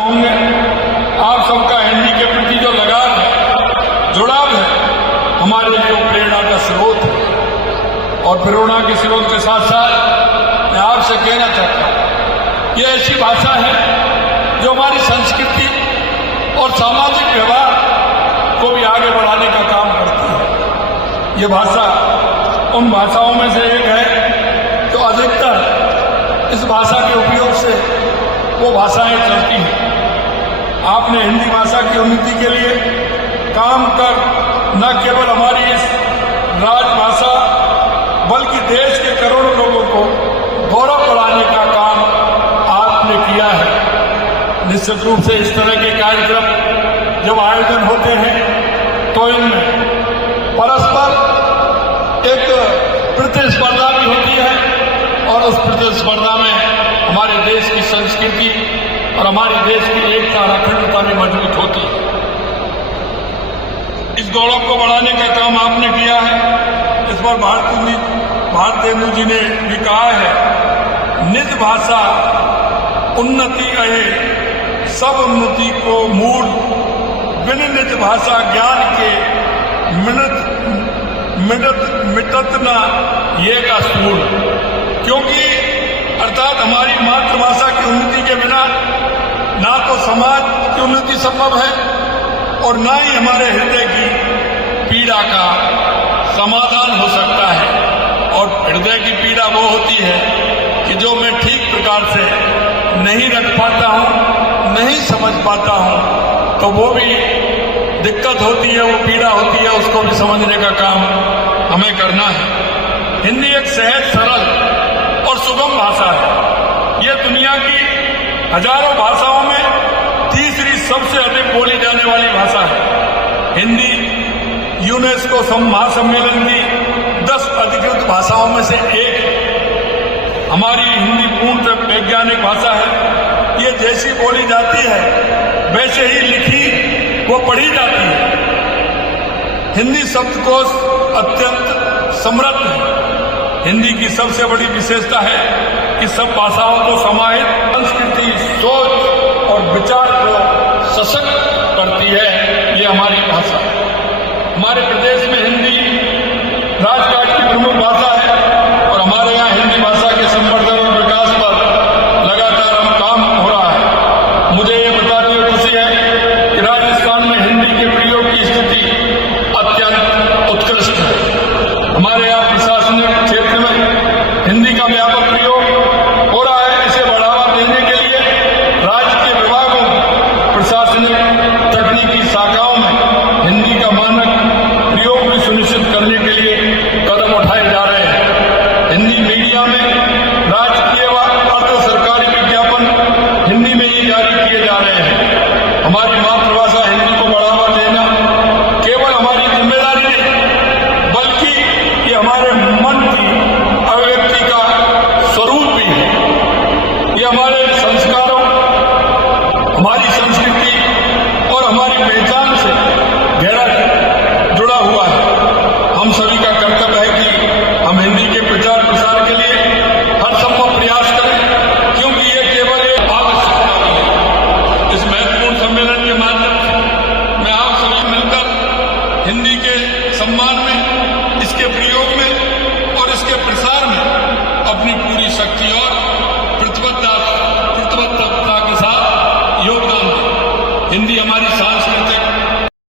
होंगे आप सबका हिंदी के प्रति जो लगाव है, जुड़ाव है, हमारे लिए प्रेरणा का स्रोत है। और प्रेरणा के स्रोत के साथ साथ मैं आपसे कहना चाहता हूँ, ये ऐसी भाषा है जो हमारी संस्कृति और सामाजिक व्यवहार को भी आगे बढ़ाने का काम करती है। ये भाषा उन भाषाओं में से एक है जो अधिकतर इस भाषा के उपयोग से वो भाषाएं चलती हैं। आपने हिंदी भाषा की उन्नति के लिए काम कर न केवल हमारी इस राजभाषा बल्कि देश के करोड़ों लोगों को गौरव बढ़ाने का काम आपने किया है। निश्चित रूप से इस तरह के कार्यक्रम जब आयोजन होते हैं तो इनमें परस्पर एक प्रतिस्पर्धा भी होती है और उस प्रतिस्पर्धा में हमारे देश की संस्कृति और हमारे देश की एकता और अखंडता भी मजबूत होती है। इस गौरव को बढ़ाने का काम आपने किया है। इस पर भारतेंदु जी ने भी कहा है, निज भाषा उन्नति अहे सब उन्नति को मूल, बिन निज भाषा ज्ञान के मिटत न ये का सूल। क्योंकि अर्थात हमारी मातृभाषा की उन्नति के बिना ना तो समाज की उन्नति संभव है और ना ही हमारे हृदय की पीड़ा का समाधान हो सकता है। और हृदय की पीड़ा वो होती है कि जो मैं ठीक प्रकार से नहीं रख पाता हूं, नहीं समझ पाता हूं, तो वो भी दिक्कत होती है, वो पीड़ा होती है, उसको भी समझने का काम हमें करना है। हिंदी एक सहज, सरल और सुगम भाषा है। ये दुनिया की हजारों भाषाओं में तीसरी सबसे अधिक बोली जाने वाली भाषा है। हिंदी यूनेस्को महासम्मेलन की 10 अधिकृत भाषाओं में से एक है। हमारी हिंदी पूर्णतः वैज्ञानिक भाषा है। ये जैसी बोली जाती है वैसे ही लिखी वो पढ़ी जाती है। हिंदी शब्दकोश अत्यंत समृद्ध है। हिंदी की सबसे बड़ी विशेषता है कि सब भाषाओं को समाहित संस्कृति, सोच और विचार को सशक्त करती है। ये हमारी भाषा है। हमारे प्रदेश में हिंदी राजकाज की प्रमुख भाषा है और हमारे यहाँ हिंदी भाषा के संवर्धन और विकास पर लगातार काम हो रहा है। मुझे ये बताते हुए खुशी है कि राजस्थान में हिंदी के प्रयोग की स्थिति अत्यंत उत्कृष्ट है। हमारे यहाँ प्रशासनिक क्षेत्र में हिंदी का व्यापक प्रयोग हो रहा है। इसे बढ़ावा देने के लिए राज्य के विभागों, प्रशासनिक तकनीकी शाखाओं में हिंदी का मानक प्रयोग भी सुनिश्चित करने के लिए कदम उठाए जा रहे हैं। हिंदी मीडिया में राजकीय व अर्ध सरकारी विज्ञापन हिंदी में ही जारी किए जा रहे हैं। हमारी मातृभाषा हिंदी को बढ़ावा देना केवल हमारी जिम्मेदारी नहीं बल्कि ये हमारे मन की अभिव्यक्ति का स्वरूप भी है। ये हमारे संस्कारों, हमारी संस्कृति और हमारी पहचान से गहरा जुड़ा हुआ है। हम सभी का कर्तव्य है कि हम हिंदी के प्रचार प्रसार के लिए हर संभव प्रयास करें, क्योंकि ये केवल एक आवश्यकता नहीं है। इस महत्वपूर्ण सम्मेलन के माध्यम से मैं आप सभी मिलकर हिंदी के सम्मान में, इसके प्रयोग में और इसके प्रसार में अपनी पूरी शक्ति और प्रतिबद्धता के साथ योगदान दें। हिंदी हमारी सांस्कृतिक